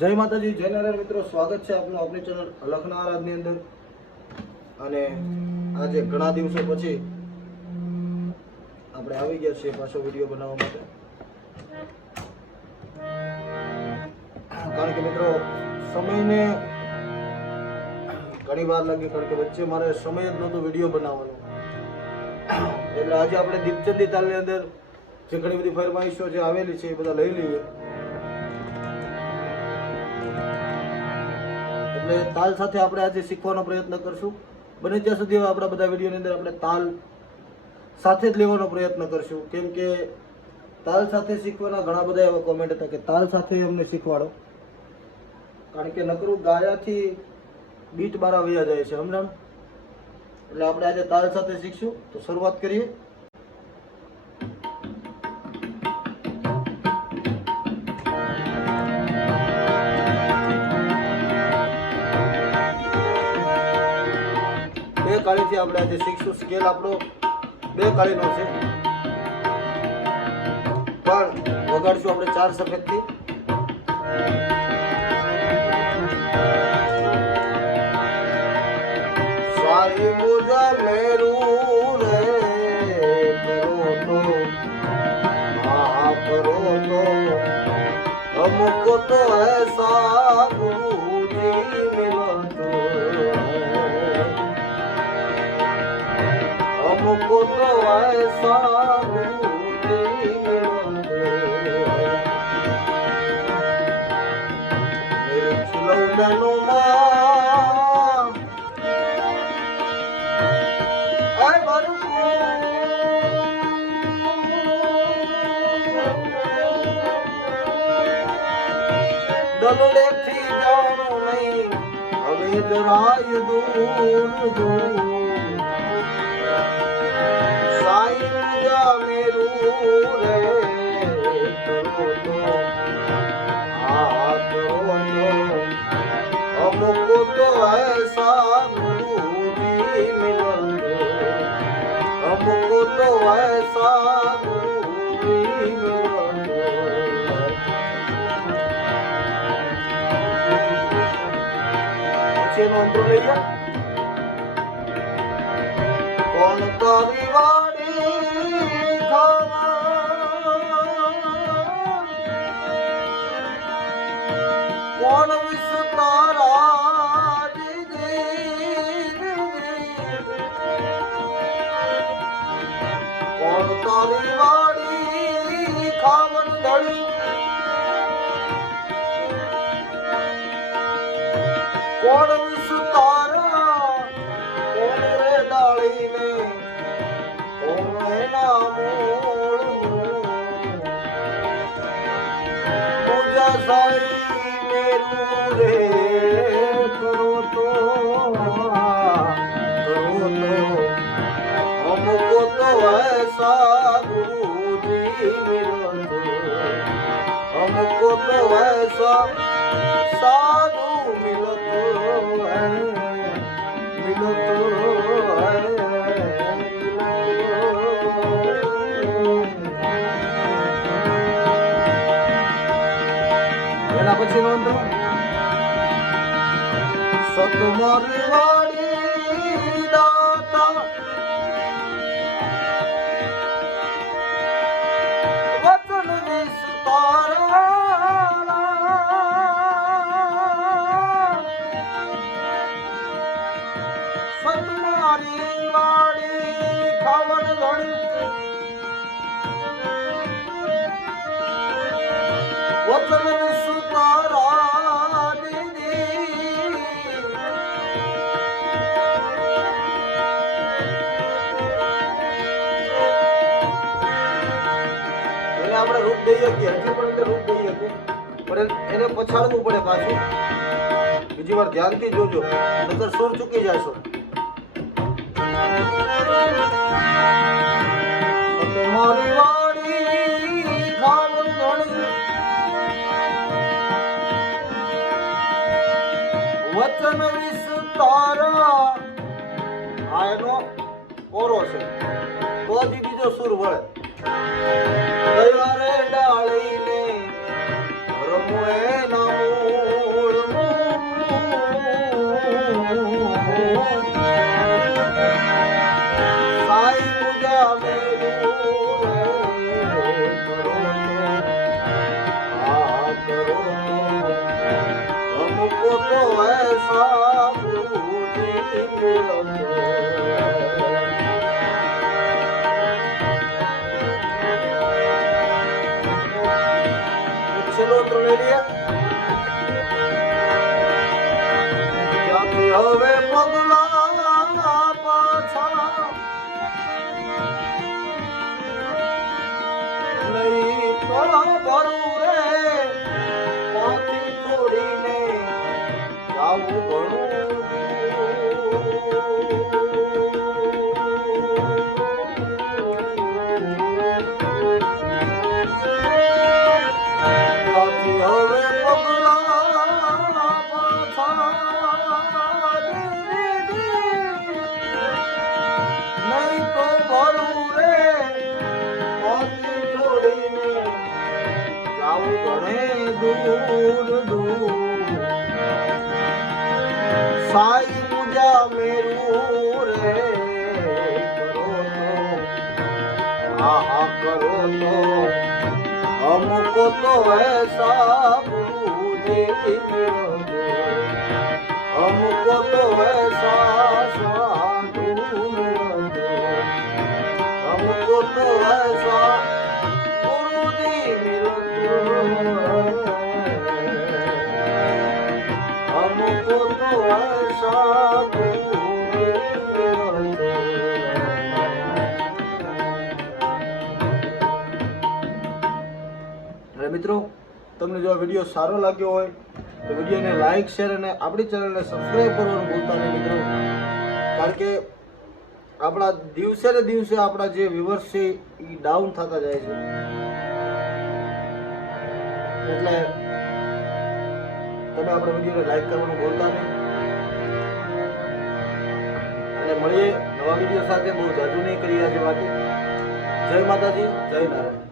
જય માતાજી, જય નારાયણ મિત્રો, સ્વાગત છે આપનું આપણી ચેનલ અલખના આરાધની અંદર. અને આજે ઘણા દિવસો પછી આપણે આવી ગયા છીએ પાછો વિડીયો બનાવવા માટે. કારણ કે મિત્રો સમયને ઘણી વાર લાગી, કારણ કે વચ્ચે મારે સમય જ નહોતો વિડીયો બનાવવાનો. એટલે આજે આપણે દીપચંદી તાલની અંદર જે ઘણી બધી ફરમાઈશો જે આવેલી છે એ બધા લઈ લઈએ. એટલે તાલ સાથે આપણે આજે શીખવાનો પ્રયત્ન કરશું. બને ત્યાં સુધી આપણા બધા વિડીયોની અંદર આપણે તાલ સાથે જ લેવાનો પ્રયત્ન કરશું. કેમ કે તાલ સાથે શીખવાના ઘણા બધા એવા કોમેન્ટ હતા કે તાલ સાથે અમને શીખવાડો. કારણ કે નકરું ગાયાથી બીટ બારા વયા જાય છે, સમજાણ. એટલે આપણે આજે તાલ સાથે શીખશું. તો શરૂઆત કરીએ. બે કાળીથી આપણે આજે શીખશું. સ્કેલ આપણો બે કાળીનો છે, પણ વગાડશું આપણે ચાર સફેદથી. સારી પૂજા મેરું રે કરો તો હા કરો તો हमको तो ऐसा गुरुजी मिला तो हमको तो ऐसा गुरुजी मिला मेरे खिलौनों દલોડેથી જાણું નહીં હવે જરાય દૂર દૂર સાઈ પૂજા મેરું રે કરો તો આ કરો તો हमको तो ऐसा गुरुजी मिला हमको तो ऐसा गुरुजी मिला મંત્રો લઈએ. કોણ તારી વાડી ખાવા કોણ વિસ્તારા કોણ તારી વાડી ખાવન ધડી કોણ વિસ્તારા કોણ રે ડાળીને કોણ એના મૂળ પૂજા સાઈ મેરું રે કરો તો हमको तो ऐसा गुरुजी मिला हमको तो ऐसा साधु એના પછી નોંધો સતમારી વાડી દાતા વચન વિસ્તારા સતમારી વાડી ખાવન ધણી વચન વિસ્તારા દીદી એને આપણે રૂપ દઈએ કે હજી પણ એને રૂપ દઈએ કે પણ એને પછાડવું પડે પાછું. બીજી વાર ધ્યાનથી જોજો, નકર સુર ચૂકી જશો. તમારી વાડી ખાવન ધણી વચન વિસ્તારા આ એનો ઓરો છે, તો જ બીજો સુર વળે. દયા રે ડાળીને રમુએ નામું સાબુજી મિલતો. છેલ્લો અંતર લઈ લઈએ. ત્યાંથી હવે પગલા પાછા નહીં તો ભરું રે, ત્યાંથી છોડીને જાવું ઘણું. ત્યાંથી હવે પગલા પાછા નહીં તો ભરું રે, ત્યાંથી છોડીને જાવું ઘણે દૂર દૂર. સાઈ પૂજા મેરું રે કરો તો, હા કરો તો અમુક તો એસા ગુરુજી મિલતો. અમુક તો એસા સાધુ મિલતો. અમુક તો એસા ગુરુજી મિલતો. અમુક તો એસા ગુરુજી મિલતો. અને મિત્રો, તમને જો આ વિડીયો સારો લાગ્યો હોય તો વિડીયોને લાઈક શેર અને આપણી ચેનલને સબસ્ક્રાઈબ કરવાનું ભૂલતા નહીં મિત્રો. કારણ કે આપણા દિવસે ને દિવસે આપણા જે વ્યુઅર્સ છે એ ડાઉન થતા જાય છે. એટલે તમે આપણા વિડીયોને લાઈક કરવાનું ભૂલતા નહીં. અને મળીએ નવા વિડીયો સાથે. બહુ જાજુ નહીં કરી આજે બાકી. જય માતાજી, જય નારાયણ.